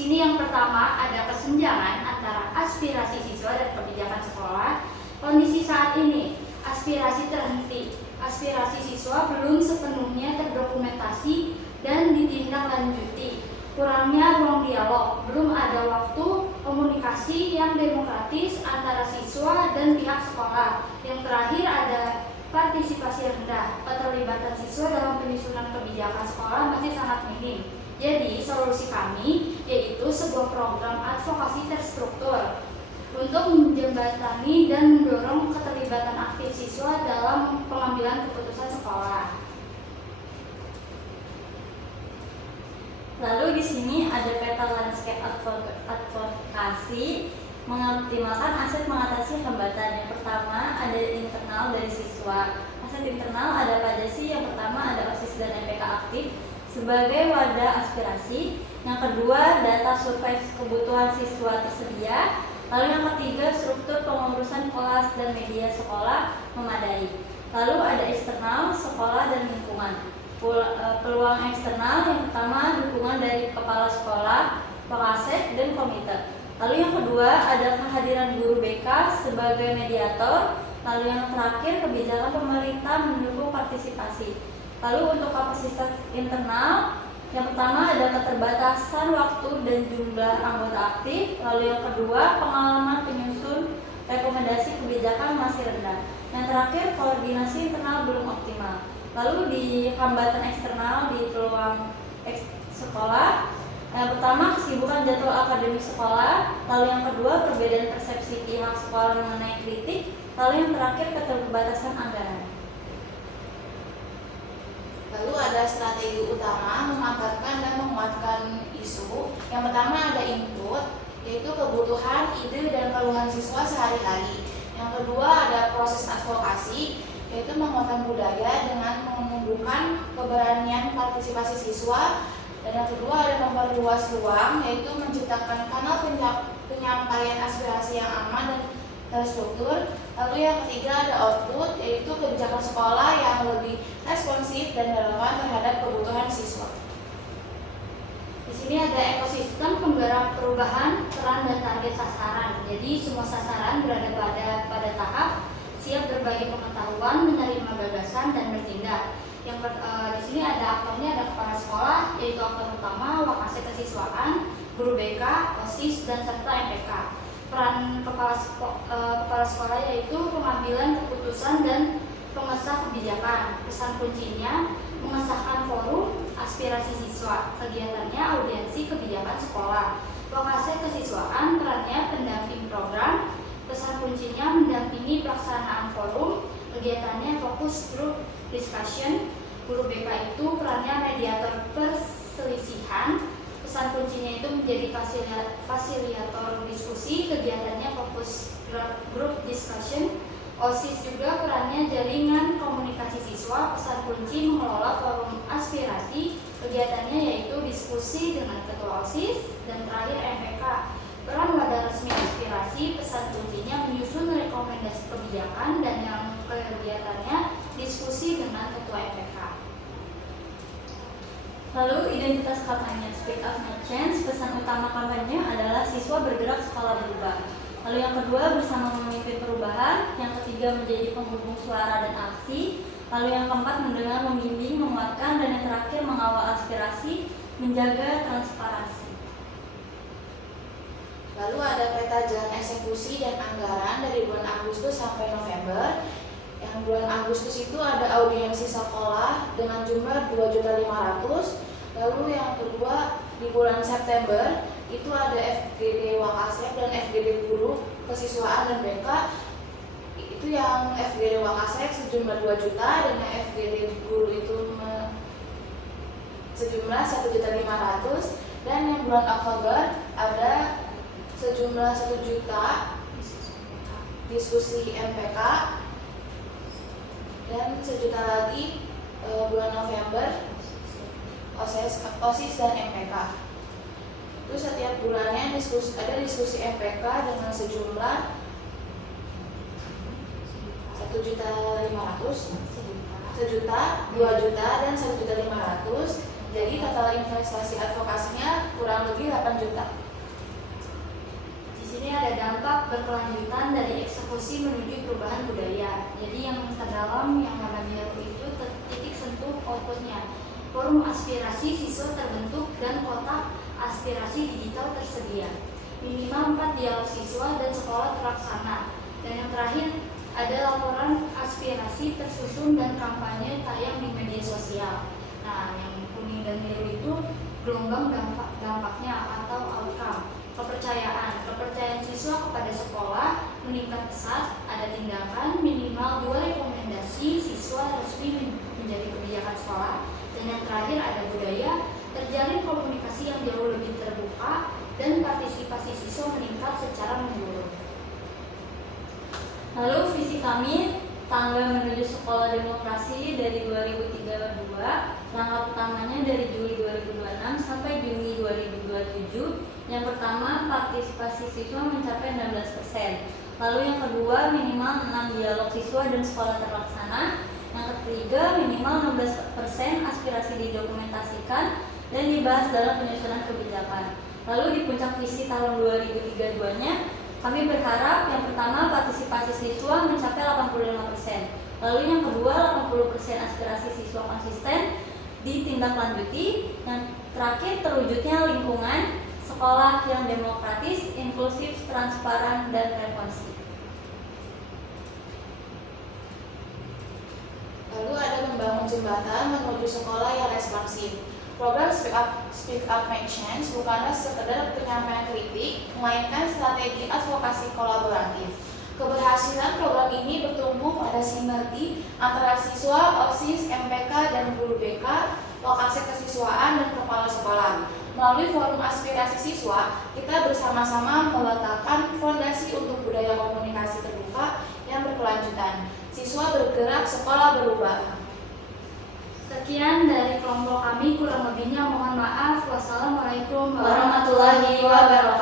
sini yang pertama ada kesenjangan antara aspirasi siswa dan kebijakan sekolah. Kondisi saat ini, aspirasi terhenti. Aspirasi siswa belum sepenuhnya terdokumentasi dan ditindaklanjuti. Kurangnya ruang dialog, belum ada waktu komunikasi yang demokratis antara siswa dan pihak sekolah. Yang terakhir ada partisipasi rendah. Keterlibatan siswa dalam penyusunan kebijakan sekolah masih sangat minim. Jadi, solusi kami yaitu sebuah program advokasi terstruktur untuk menjembatani dan mendorong keterlibatan aktif siswa dalam pengambilan keputusan sekolah. Lalu di sini ada peta landscape advokasi mengoptimalkan aset mengatasi hambatan. Yang pertama ada internal dari siswa. Aset internal ada apa aja sih? Yang pertama ada OSIS dan MPK aktif sebagai wadah aspirasi. Yang kedua, data survei kebutuhan siswa tersedia. Lalu yang ketiga, struktur pengurusan kelas dan media sekolah memadai. Lalu ada eksternal, sekolah dan lingkungan. Peluang eksternal yang pertama dukungan dari kepala sekolah, pengasih dan komite. Lalu yang kedua ada kehadiran guru BK sebagai mediator. Lalu yang terakhir kebijakan pemerintah mendukung partisipasi. Lalu untuk kapasitas internal, yang pertama ada keterbatasan waktu dan jumlah anggota aktif. Lalu yang kedua pengalaman penyusun rekomendasi kebijakan masih rendah. Yang terakhir koordinasi internal belum optimal. Lalu di hambatan eksternal di peluang sekolah, yang pertama kesibukan jadwal akademik sekolah. Lalu yang kedua perbedaan persepsi pihak sekolah mengenai kritik. Lalu yang terakhir keterbatasan anggaran. Lalu ada strategi utama memanfaatkan dan menguatkan isu. Yang pertama ada input, yaitu kebutuhan, ide, dan keluhan siswa sehari-hari. Yang kedua ada proses advokasi, yaitu menguatkan budaya dengan menumbuhkan keberanian partisipasi siswa. Dan yang kedua ada memperluas ruang, yaitu menciptakan kanal penyampaian aspirasi yang aman dan terstruktur. Lalu yang ketiga ada output, yaitu kebijakan sekolah yang lebih responsif dan relevan terhadap kebutuhan siswa. Di sini ada ekosistem penggerak perubahan, peran dan target sasaran. Jadi semua sasaran berada pada tahap siap berbagi pengetahuan, menerima gagasan dan bertindak. Di sini ada aktornya, ada kepala sekolah, yaitu aktor utama, wakasek kesiswaan, guru BK, OSIS dan serta MPK. Peran kepala sekolah yaitu pengambilan keputusan dan pengesah kebijakan. Pesan kuncinya mengesahkan forum aspirasi siswa. Kegiatannya audiensi kebijakan sekolah. Wakasek kesiswaan perannya pendamping program. Pesan kuncinya mendampingi pelaksanaan forum. Kegiatannya fokus group discussion. Guru BK itu perannya mediator perselisihan. Pesan kuncinya itu menjadi fasilitator diskusi. Kegiatannya fokus group discussion. OSIS juga perannya jaringan komunikasi siswa. Pesan kunci mengelola forum aspirasi. Kegiatannya yaitu diskusi dengan ketua OSIS. Dan terakhir MPK, peran wadah resmi aspirasi. Pesan kuncinya menyusun rekomendasi kebijakan dan yang kegiatannya diskusi dengan ketua MPK. Lalu identitas kampanye Speak Up Make Change. Pesan utama kampanye adalah siswa bergerak, sekolah berubah. Lalu yang kedua bersama memimpin perubahan. Yang ketiga menjadi penghubung suara dan aksi. Lalu yang keempat mendengar, membimbing, menguatkan. Dan yang terakhir mengawal aspirasi, menjaga transparansi. Lalu ada peta jalan eksekusi dan anggaran dari bulan Agustus sampai November. Yang bulan Agustus itu ada audiensi sekolah dengan jumlah 2.500.000. Lalu yang kedua di bulan September itu ada FGD Wakasek dan FGD Guru Kesiswaan dan BK. Itu yang FGD Wakasek sejumlah 2 juta dan yang FGD Guru itu sejumlah 1.500.000. Dan yang bulan Oktober ada sejumlah 1 juta diskusi MPK. Dan 1 juta lagi bulan November OSIS dan MPK. Itu setiap bulannya ada diskusi MPK dengan sejumlah 1.500.000, 1 juta, 2 juta dan 1.500.000. Jadi total total investasi advokasinya kurang lebih 8 juta. Di sini ada dampak berkelanjutan dari eksekusi menuju perubahan budaya. Jadi yang terdalam yang warna biru itu titik sentuh outputnya. Forum aspirasi siswa terbentuk dan kotak aspirasi digital tersedia. Minimal 4 dialog siswa dan sekolah terlaksana. Dan yang terakhir ada laporan aspirasi tersusun dan kampanye tayang di media sosial. Nah, yang kuning dan biru itu gelombang dampaknya atau outcome. Kepercayaan siswa kepada sekolah meningkat pesat. Ada tindakan minimal 2 rekomendasi siswa resmi menjadi kebijakan sekolah. Dan yang terakhir ada budaya, terjalin komunikasi yang jauh lebih terbuka dan partisipasi siswa meningkat secara menyeluruh. Lalu visi kami tangga menuju sekolah demokrasi dari 2032, langkah utamanya dari Juli 2026 sampai Juni 2027. Yang pertama, partisipasi siswa mencapai 16%. Lalu yang kedua, minimal 6 dialog siswa dan sekolah terlaksana. Yang ketiga, minimal 16% aspirasi didokumentasikan dan dibahas dalam penyusunan kebijakan. Lalu di puncak visi tahun 2032-nya, kami berharap yang pertama partisipasi siswa mencapai 85%. Lalu yang kedua 80% aspirasi siswa konsisten ditindaklanjuti. Yang terakhir terwujudnya lingkungan sekolah yang demokratis, inklusif, transparan, dan responsif. Lalu ada membangun jembatan menuju sekolah yang responsif. Program Speak Up Make Change bukanlah sekedar penyampaian kritik, melainkan strategi advokasi kolaboratif. Keberhasilan program ini bertumbuh pada sinergi antara siswa, OSIS, MPK, dan guru BK, lokasi kesiswaan, dan kepala sekolah. Melalui forum aspirasi siswa, kita bersama-sama meletakkan fondasi untuk budaya komunikasi terbuka yang berkelanjutan. Siswa bergerak, sekolah berubah. Sekian dari kelompok kami, kurang lebihnya mohon maaf. Wassalamualaikum Warahmatullahi wabarakatuh.